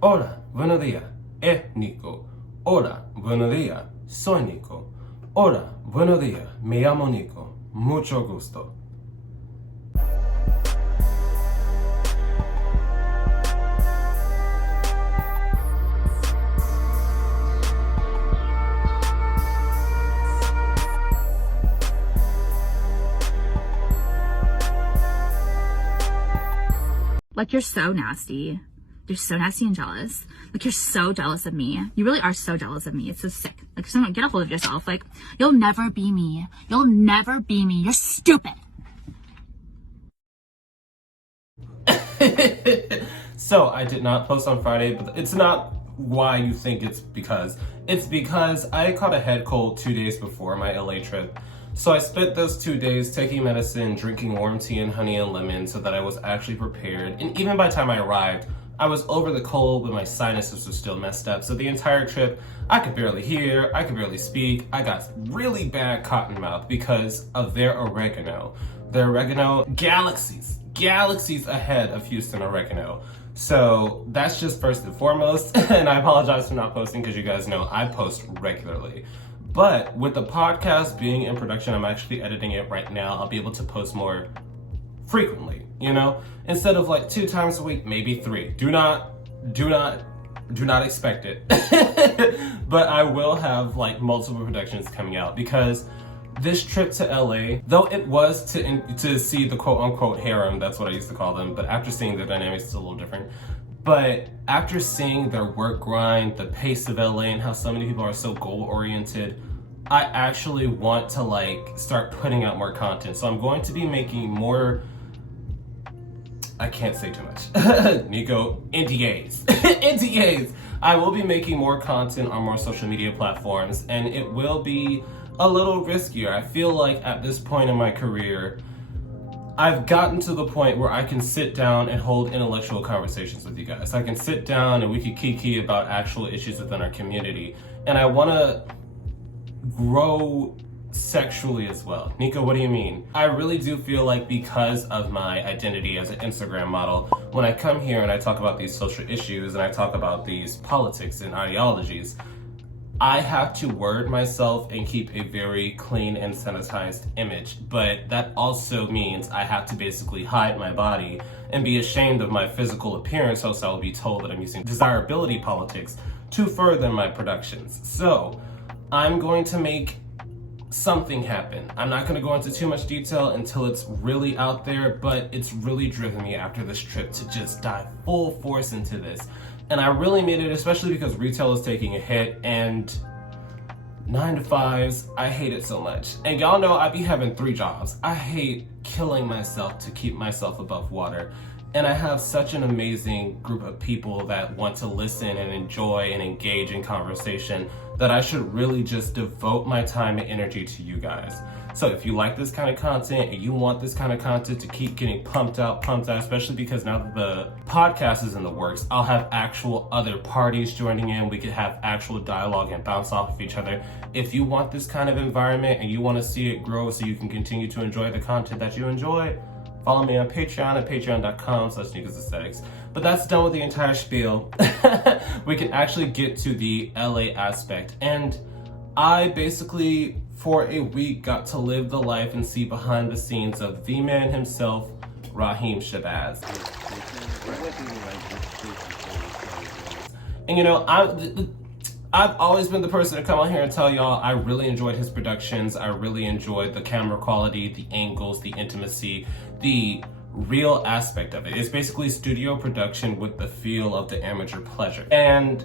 Hola, buenos días, es Nico. Hola, buenos días, soy Nico. Hola, buenos días, me llamo Nico. Mucho gusto. Like, you're so nasty. You're so nasty and jealous. Like, you're so jealous of me. You really are so jealous of me. It's so sick. Like, someone get a hold of yourself. Like, you'll never be me. You'll never be me. You're stupid. So I did not post on Friday, but it's not why you think it's because. It's because I caught a head cold 2 days before my LA trip. So I spent those 2 days taking medicine, drinking warm tea and honey and lemon so that I was actually prepared. And even by the time I arrived, I was over the cold, but my sinuses were still messed up. So the entire trip, I could barely hear, I could barely speak. I got really bad cotton mouth because of their oregano. Their oregano, galaxies ahead of Houston oregano. So that's just first and foremost. And I apologize for not posting because you guys know I post regularly. But with the podcast being in production, I'm actually editing it right now. I'll be able to post more frequently, you know? Instead of like 2 times a week, maybe 3. Do not expect it. But I will have like multiple productions coming out because this trip to LA, though it was to see the quote unquote harem, that's what I used to call them, but after seeing their dynamics, it's a little different. But after seeing their work grind, the pace of LA and how so many people are so goal oriented, I actually want to like start putting out more content. So I'm going to be making more, I can't say too much. Nico, NDAs. NDAs. I will be making more content on more social media platforms, and it will be a little riskier. I feel like at this point in my career, I've gotten to the point where I can sit down and hold intellectual conversations with you guys. I can sit down and we can kiki about actual issues within our community. And I want to grow sexually as well. Nico, what do you mean? I really do feel like because of my identity as an Instagram model, when I come here and I talk about these social issues and I talk about these politics and ideologies, I have to word myself and keep a very clean and sanitized image. But that also means I have to basically hide my body and be ashamed of my physical appearance, else I will be told that I'm using desirability politics to further my productions. So I'm going to make something happen. I'm not going to go into too much detail until it's really out there, but it's really driven me after this trip to just dive full force into this. And I really made it, especially because retail is taking a hit and 9-to-5s, I hate it so much. And y'all know I be having 3 jobs. I hate killing myself to keep myself above water. And I have such an amazing group of people that want to listen and enjoy and engage in conversation that I should really just devote my time and energy to you guys. So if you like this kind of content and you want this kind of content to keep getting pumped out, especially because now that the podcast is in the works, I'll have actual other parties joining in. We could have actual dialogue and bounce off of each other. If you want this kind of environment and you want to see it grow so you can continue to enjoy the content that you enjoy, follow me on Patreon at patreon.com/Nicosaesthetics. But that's done with the entire spiel. We can actually get to the LA aspect. And I basically, for a week, got to live the life and see behind the scenes of the man himself, Raheem Shabazz. And you know, I've always been the person to come on here and tell y'all I really enjoyed his productions. I really enjoyed the camera quality, the angles, the intimacy, the real aspect of it. It's basically studio production with the feel of the amateur pleasure. And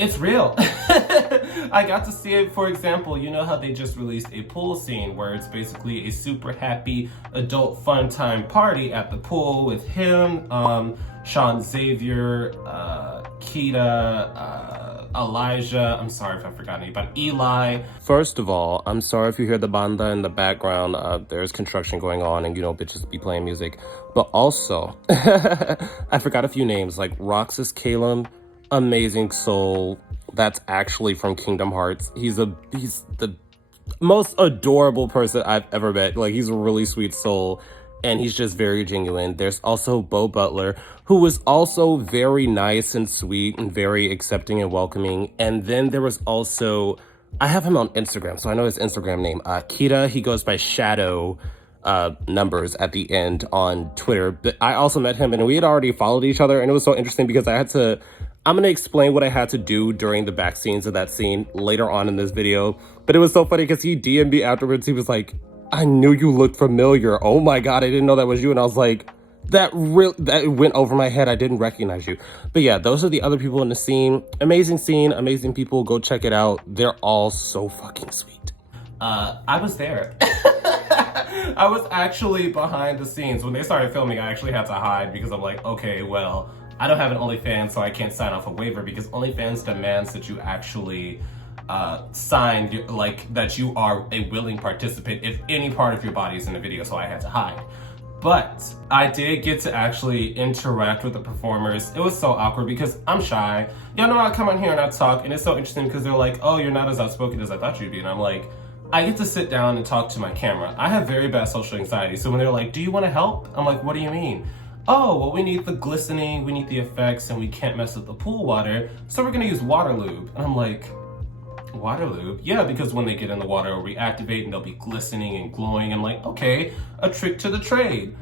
it's real. I got to see it, for example, you know how they just released a pool scene where it's basically a super happy adult fun time party at the pool with him, Sean Xavier, Keita, Elijah, I'm sorry if I forgot anybody, Eli. First of all, I'm sorry if you hear the banda in the background. There's construction going on and, you know, bitches be playing music. But also, I forgot a few names like Roxas Calum, amazing soul. That's actually from Kingdom Hearts. He's the most adorable person I've ever met. Like, he's a really sweet soul. and he's just very genuine. There's also Beau Butler, who was also very nice and sweet and very accepting and welcoming. And then there was also, I have him on Instagram, so I know his Instagram name, Kita. He goes by Shadow numbers at the end on Twitter. But I also met him, and we had already followed each other, and it was so interesting because I'm going to explain what I had to do during the back scenes of that scene later on in this video. But it was so funny because he DM'd me afterwards. He was like, I knew you looked familiar. Oh my God, I didn't know that was you. And I was like, that went over my head. I didn't recognize you. But yeah, those are the other people in the scene. Amazing scene, amazing people. Go check it out. They're all so fucking sweet. I was there. I was actually behind the scenes. When they started filming, I actually had to hide because I'm like, okay, well, I don't have an OnlyFans, so I can't sign off a waiver because OnlyFans demands that you actually sign, like, that you are a willing participant if any part of your body is in the video, so I had to hide. But I did get to actually interact with the performers. It was so awkward because I'm shy. Y'all know I come on here and I talk, and it's so interesting because they're like, oh, you're not as outspoken as I thought you'd be. And I'm like, I get to sit down and talk to my camera. I have very bad social anxiety, so when they're like, do you want to help? I'm like, what do you mean? Oh, well, we need the glistening, we need the effects, and we can't mess with the pool water, so we're gonna use water lube. And I'm like, water lube? Yeah, because when they get in the water, it'll reactivate and they'll be glistening and glowing. I'm like, okay, a trick to the trade.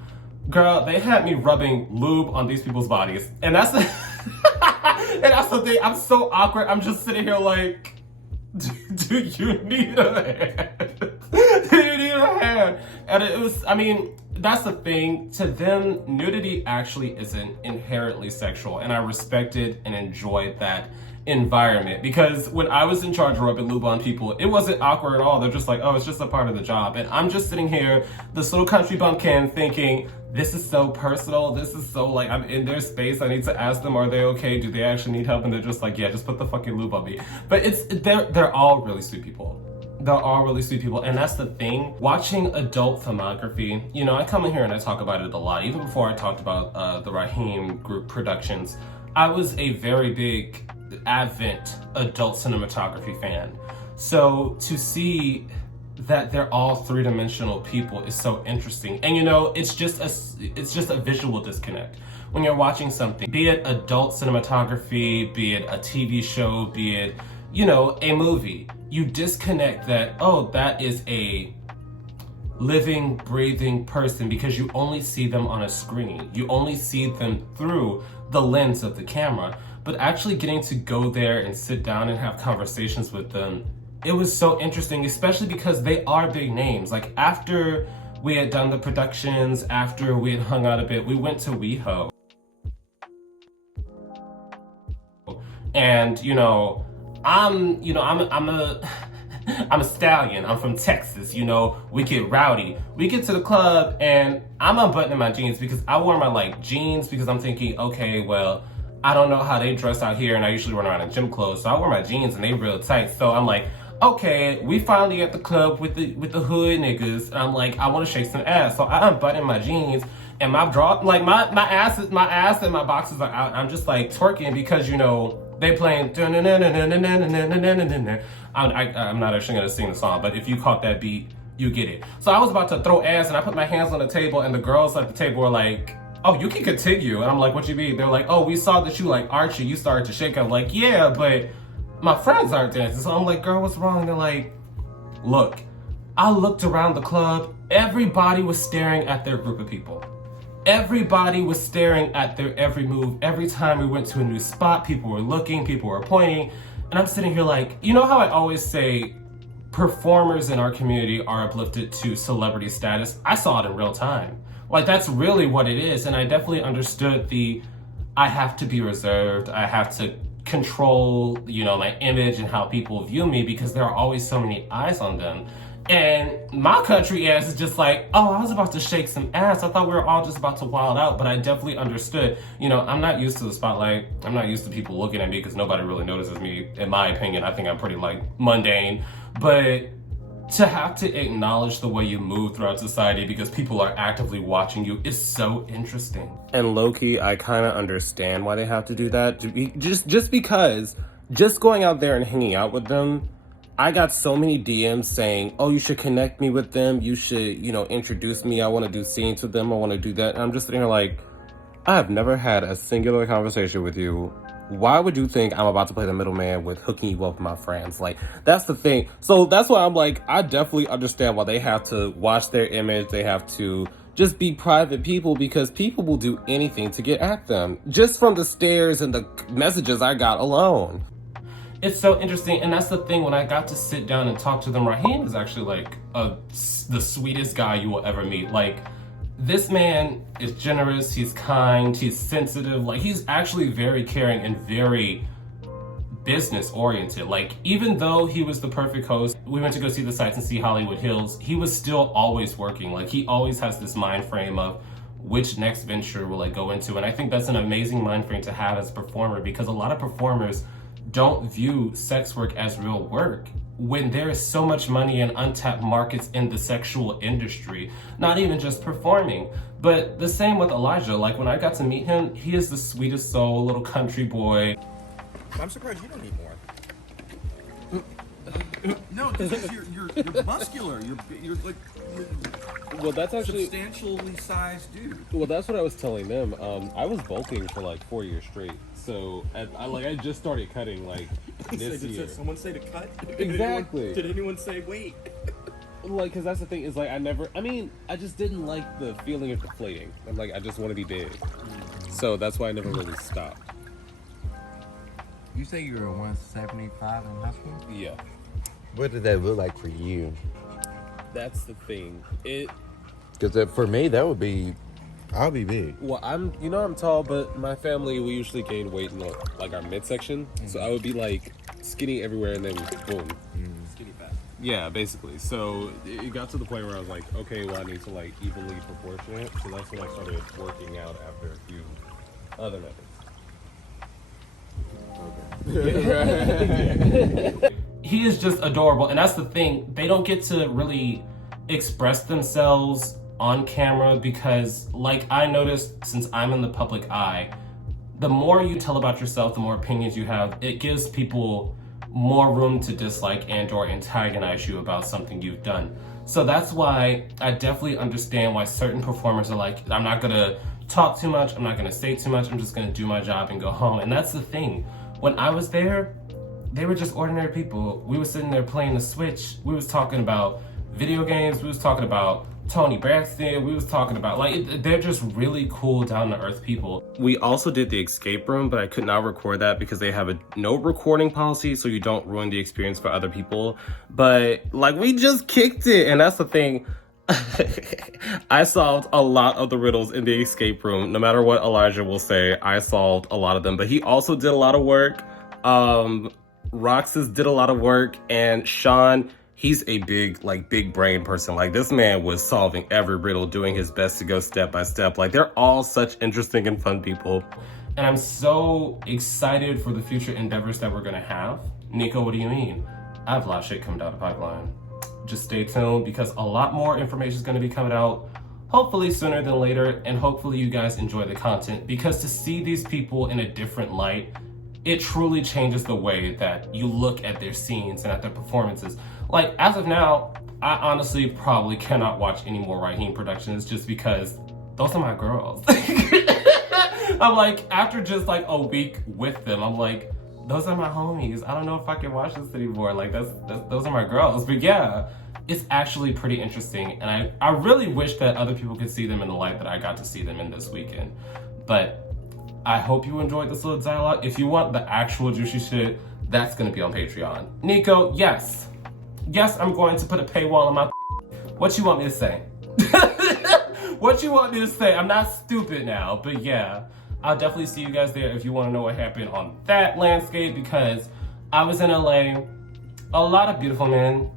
Girl, they had me rubbing lube on these people's bodies. And that's the, and that's the thing, I'm so awkward. I'm just sitting here like, do you need a hand? Do you need a hand? And it was, I mean, that's the thing. To them, nudity actually isn't inherently sexual. And I respected and enjoyed that environment because when I was in charge of rubbing lube on people, it wasn't awkward at all. They're just like, oh, it's just a part of the job. And I'm just sitting here, this little country bumpkin, thinking, this is so personal. This is so like, I'm in their space. I need to ask them, are they okay? Do they actually need help? And they're just like, yeah, just put the fucking lube on me. But they're all really sweet people. They're all really sweet people. And that's the thing. Watching adult filmography, you know, I come in here and I talk about it a lot. Even before I talked about the Raheem group productions, I was a very big Advent adult cinematography fan. So to see that they're all three-dimensional people is so interesting. And you know, it's just a visual disconnect. When you're watching something, be it adult cinematography, be it a TV show, be it, you know, a movie, you disconnect that, oh, that is a living, breathing person because you only see them on a screen. You only see them through the lens of the camera. But actually getting to go there and sit down and have conversations with them, it was so interesting, especially because they are big names. Like after we had done the productions, after we had hung out a bit, we went to WeHo. And, you know, I'm a stallion. I'm from Texas, you know, we get rowdy. We get to the club and I'm unbuttoning my jeans because I wore my like jeans because I'm thinking, okay, well, I don't know how they dress out here and I usually run around in gym clothes. So I wear my jeans and they real tight. So I'm like, okay, we finally at the club with the hood niggas. And I'm like, I want to shake some ass. So I unbutton my jeans and my ass and my boxes are out. I'm just like twerking because, you know, they playing. I'm not actually gonna sing the song, but if you caught that beat, you get it. So I was about to throw ass and I put my hands on the table and the girls at the table were like, oh, you can continue. And I'm like, what you mean? They're like, oh, we saw that you like Archie. You started to shake. I'm like, yeah, but my friends aren't dancing. So I'm like, girl, what's wrong? And they're like, look, I looked around the club. Everybody was staring at their group of people. Everybody was staring at their every move. Every time we went to a new spot, people were looking, people were pointing. And I'm sitting here like, you know how I always say performers in our community are uplifted to celebrity status? I saw it in real time. Like, that's really what it is. And I definitely understood I have to be reserved. I have to control, you know, my image and how people view me because there are always so many eyes on them. And my country ass is just like, oh, I was about to shake some ass. I thought we were all just about to wild out, but I definitely understood. You know, I'm not used to the spotlight. I'm not used to people looking at me because nobody really notices me. In my opinion, I think I'm pretty like mundane, but to have to acknowledge the way you move throughout society because people are actively watching you is so interesting. And low-key, I kind of understand why they have to do that. Just because just going out there and hanging out with them I got so many DMs saying, oh, you should connect me with them. You should, introduce me. I want to do scenes with them. I want to do that. And I'm just sitting here like, I have never had a singular conversation with you. Why would you think I'm about to play the middleman with hooking you up with my friends? Like, that's the thing. So that's why I'm like, I definitely understand why they have to watch their image. They have to just be private people, because people will do anything to get at them. Just from the stares and the messages I got alone. It's so interesting, and that's the thing. When I got to sit down and talk to them, Raheem is actually like the sweetest guy you will ever meet. Like, this man is generous, he's kind, he's sensitive. Like, he's actually very caring and very business oriented. Like, even though he was the perfect host, we went to go see the sights and see Hollywood Hills, he was still always working. Like, he always has this mind frame of which next venture will I go into. And I think that's an amazing mind frame to have as a performer, because a lot of performers don't view sex work as real work when there is so much money and untapped markets in the sexual industry, not even just performing. But the same with Elijah. Like, when I got to meet him, he is the sweetest soul, little country boy. I'm surprised you don't need more. No, because you're muscular. You're like Well, that's actually substantially sized dude. Well, that's what I was telling them. I was bulking for like 4 years straight. So I just started cutting like this year. Did someone say to cut? Exactly. Did anyone say wait? Like, because that's the thing, is like I just didn't like the feeling of deflating. I'm like, I just want to be big. So that's why I never really stopped. You say you were 175 in high school? Yeah. What did that look like for you? That's the thing. Because for me, that would be, I'll be big. Well, I'm tall, but my family, we usually gain weight in like our midsection. Mm-hmm. So I would be like skinny everywhere and then boom. Mm-hmm. Skinny fat. Yeah, basically. So it got to the point where I was like, okay, well, I need to like evenly proportion it. So that's when I started working out after a few other methods. Okay. He is just adorable, and that's the thing. They don't get to really express themselves on camera because, like, I noticed since I'm in the public eye, the more you tell about yourself, the more opinions you have, it gives people more room to dislike and or antagonize you about something you've done. So that's why I definitely understand why certain performers are like, I'm not gonna talk too much, I'm not gonna say too much, I'm just gonna do my job and go home. And that's the thing. When I was there, they were just ordinary people. We were sitting there playing the Switch. We was talking about video games. We was talking about Tony Braxton. We was talking about, like, they're just really cool, down-to-earth people. We also did the escape room, but I could not record that because they have a no recording policy, so you don't ruin the experience for other people. But, like, we just kicked it, and that's the thing. I solved a lot of the riddles in the escape room. No matter what Elijah will say, I solved a lot of them. But he also did a lot of work. Roxas did a lot of work, and Sean, he's a big brain person. Like, this man was solving every riddle, doing his best to go step by step. Like, they're all such interesting and fun people. And I'm so excited for the future endeavors that we're gonna have. Nico, what do you mean? I have a lot of shit coming down the pipeline. Just stay tuned, because a lot more information is gonna be coming out, hopefully sooner than later, and hopefully you guys enjoy the content, because to see these people in a different light, it truly changes the way that you look at their scenes and at their performances. Like, as of now, I honestly probably cannot watch any more Rhyheim productions just because those are my girls. I'm like, after just like a week with them, I'm like, those are my homies. I don't know if I can watch this anymore. Like, those are my girls. But yeah, it's actually pretty interesting. And I really wish that other people could see them in the light that I got to see them in this weekend. But I hope you enjoyed this little dialogue. If you want the actual juicy shit, that's gonna be on Patreon. Nico, yes, I'm going to put a paywall on my. What you want me to say? What you want me to say? I'm not stupid now, but yeah, I'll definitely see you guys there if you want to know what happened on that landscape, because I was in LA, a lot of beautiful men,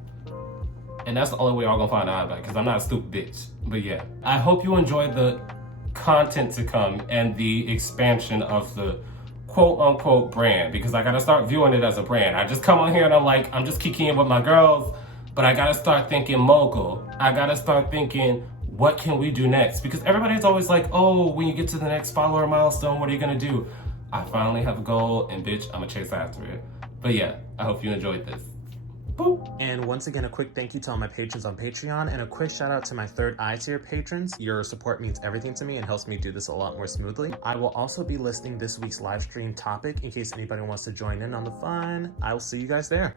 and that's the only way y'all gonna find out about it, because I'm not a stupid bitch. But yeah, I hope you enjoyed the content to come and the expansion of the quote-unquote brand, because I gotta start viewing it as a brand. I just come on here and I'm like, I'm just kicking in with my girls, but I gotta start thinking mogul. I gotta start thinking, what can we do next? Because everybody's always like, oh, when you get to the next follower milestone, what are you gonna do? I finally have a goal, and bitch, I'm gonna chase after it. But yeah, I hope you enjoyed this. Boop. And once again, a quick thank you to all my patrons on Patreon, and a quick shout out to my third eye tier patrons. Your support means everything to me and helps me do this a lot more smoothly. I will also be listing this week's live stream topic in case anybody wants to join in on the fun. I will see you guys there.